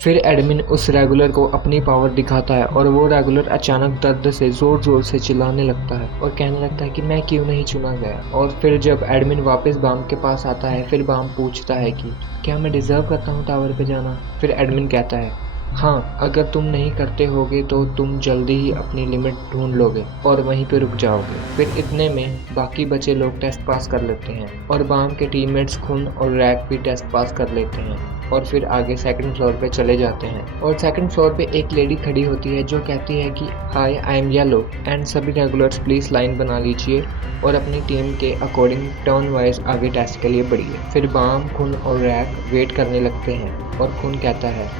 फिर एडमिन उस रेगुलर को अपनी पावर दिखाता है और वो रेगुलर अचानक दर्द से जोर जोर से चिल्लाने लगता है और कहने लगता है कि मैं क्यों नहीं चुना गया। और फिर जब एडमिन वापस बाम के पास आता है, फिर बाम पूछता है कि क्या मैं डिजर्व करता हूँ टावर पे जाना। फिर एडमिन कहता है हाँ, अगर तुम नहीं करते होगे तो तुम जल्दी ही अपनी लिमिट ढूंढ लोगे और वहीं पे रुक जाओगे। फिर इतने में बाकी बचे लोग टेस्ट पास कर लेते हैं और बाम के टीममेट्स खुन और रैक भी टेस्ट पास कर लेते हैं और फिर आगे सेकंड फ्लोर पे चले जाते हैं। और सेकंड फ्लोर पे एक लेडी खड़ी होती है जो कहती है कि हाय आई एम येलो एंड सभी रेगुलर्स प्लीज लाइन बना लीजिए और अपनी टीम के अकॉर्डिंग टर्न वाइज आगे टेस्ट के लिए बढ़िए। फिर बाम, खुन और रैक वेट करने लगते हैं और खुन कहता है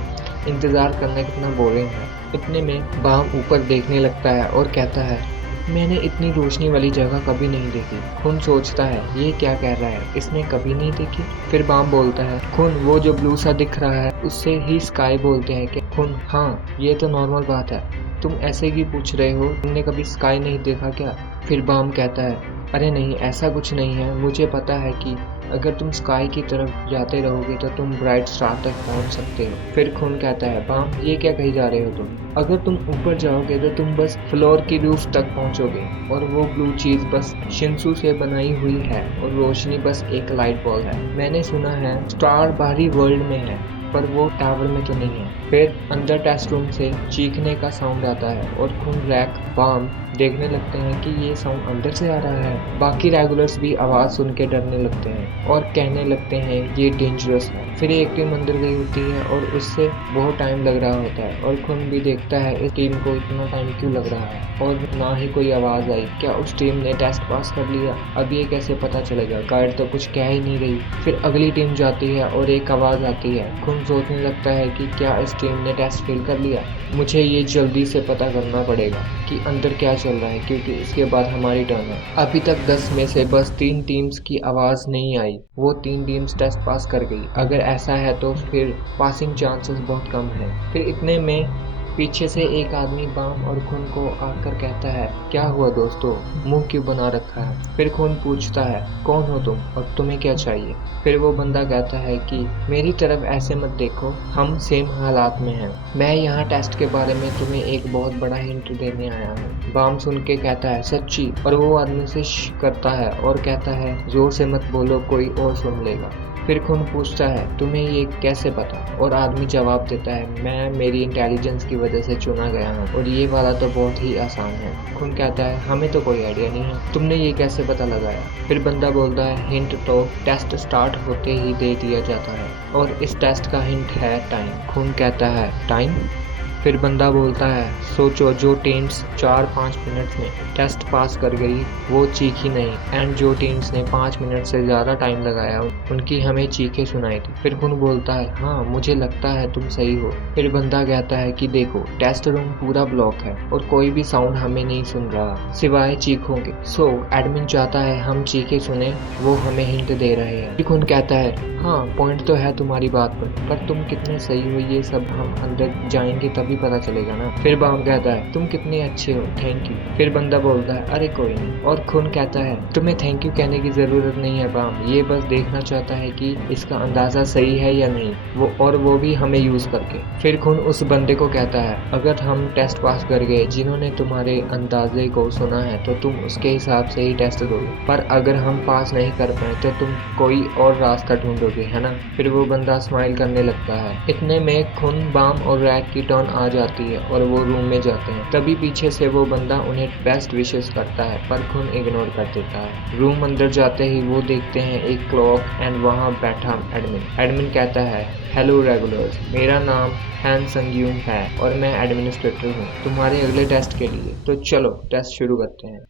इंतज़ार करना कितना बोरिंग है। इतने में बाम ऊपर देखने लगता है और कहता है मैंने इतनी रोशनी वाली जगह कभी नहीं देखी। खुन सोचता है ये क्या कह रहा है, इसने कभी नहीं देखी। फिर बाम बोलता है खुन वो जो ब्लू सा दिख रहा है उससे ही स्काई बोलते हैं कि खुन हाँ ये तो नॉर्मल बात है, तुम ऐसे ही पूछ रहे हो, तुमने कभी स्काई नहीं देखा क्या। फिर बाम कहता है अरे नहीं ऐसा कुछ नहीं है, मुझे पता है कि अगर तुम स्काई की तरफ जाते रहोगे तो तुम ब्राइट स्टार तक पहुंच सकते हो। फिर खून कहता है बाम ये क्या कही जा रहे हो तुम, अगर तुम ऊपर जाओगे तो तुम बस फ्लोर की रूफ तक पहुंचोगे और वो ब्लू चीज बस शिंसू से बनाई हुई है और रोशनी बस एक लाइट बॉल है। मैंने सुना है स्टार बाहरी वर्ल्ड में है पर वो टावर में तो नहीं है। फिर अंदर टेस्ट रूम से चीखने का साउंड आता है और खून, रैक, बाम देखने लगते हैं कि ये साउंड अंदर से आ रहा है। बाकी रेगुलर्स भी आवाज़ सुन के डरने लगते हैं और कहने लगते हैं ये डेंजरस है। फिर एक टीम अंदर गई होती है और उससे बहुत टाइम लग रहा होता है और खून भी देखता है इस टीम को इतना टाइम क्यों लग रहा है और ना ही कोई आवाज़ आई। क्या उस टीम ने टेस्ट पास कर लिया? अब ये कैसे पता चलेगा, गाइड तो कुछ कह ही नहीं रही। फिर अगली टीम जाती है और एक आवाज़ आती है। खून सोचने लगता है कि क्या इस टीम ने टेस्ट फेल कर लिया, मुझे ये जल्दी से पता करना पड़ेगा कि अंदर क्या चल रहा है क्योंकि इसके बाद हमारी टर्न है। अभी तक 10 में से बस 3 टीम्स की आवाज़ नहीं आई, वो 3 टीम्स टेस्ट पास कर गई। अगर ऐसा है तो फिर पासिंग चांसेस बहुत कम है। फिर इतने में पीछे से एक आदमी बाम और खून को आकर कहता है क्या हुआ दोस्तों, मुंह क्यों बना रखा है। फिर खून पूछता है कौन हो तुम और तुम्हें क्या चाहिए। फिर वो बंदा कहता है कि मेरी तरफ ऐसे मत देखो, हम सेम हालात में हैं, मैं यहाँ टेस्ट के बारे में तुम्हें एक बहुत बड़ा हिंट देने आया हूँ। बाम सुन के कहता है सच्ची, और वो आदमी से करता है और कहता है जोर से मत बोलो कोई और सुन लेगा। फिर खून पूछता है तुम्हें ये कैसे पता, और आदमी जवाब देता है मैं मेरी इंटेलिजेंस की वजह से चुना गया हूँ और ये वाला तो बहुत ही आसान है। खून कहता है हमें तो कोई आइडिया नहीं है, तुमने ये कैसे पता लगाया। फिर बंदा बोलता है हिंट तो टेस्ट स्टार्ट होते ही दे दिया जाता है और इस टेस्ट का हिंट है टाइम। खून कहता है टाइम। फिर बंदा बोलता है सोचो जो टीम्स 4-5 मिनट में टेस्ट पास कर गई वो चीखी नहीं, एंड जो टीम्स ने 5 मिनट से ज़्यादा टाइम लगाया उनकी हमें चीखें सुनाई थी। फिर खून बोलता है हाँ मुझे लगता है तुम सही हो। फिर बंदा कहता है कि देखो टेस्ट रूम पूरा ब्लॉक है और कोई भी साउंड हमें नहीं सुन रहा सिवाय चीखों के। सो एडमिन चाहता है हम चीखें सुने, वो हमें हिंट दे रहे हैं। खून कहता है हाँ पॉइंट तो है तुम्हारी बात पर तुम कितने सही हो ये सब हम अंदर जाएंगे तभी पता चलेगा ना। फिर बाम कहता है तुम कितने अच्छे हो, थैंक यू। फिर बंदा बोलता है अरे कोई नहीं, और खून कहता है तुम्हें थैंक यू कहने की जरूरत नहीं है बाम, ये बस देखना चाहता है कि इसका अंदाजा सही है या नहीं, वो भी हमें यूज करके। फिर खून उस बंदे को कहता है अगर हम टेस्ट पास कर गए जिन्होंने तुम्हारे अंदाजे को सुना है तो तुम उसके हिसाब से ही टेस्ट दोगे, पर अगर हम पास नहीं कर पाए तो तुम कोई और रास्ता ढूंढोगे, है ना। फिर वो बंदा स्माइल करने लगता है। इतने में खून, बाम और रैक की टर्न आ जाती है और वो रूम में जाते हैं। तभी पीछे से वो बंदा उन्हें बेस्ट विशेस करता है पर खून इग्नोर कर देता है। रूम अंदर जाते ही वो देखते हैं एक क्लॉक एंड वहाँ बैठा एडमिन कहता है हेलो रेगुलर्स, मेरा नाम हैन संगयून है और मैं एडमिनिस्ट्रेटर हूँ तुम्हारे अगले टेस्ट के लिए, तो चलो टेस्ट शुरू करते हैं।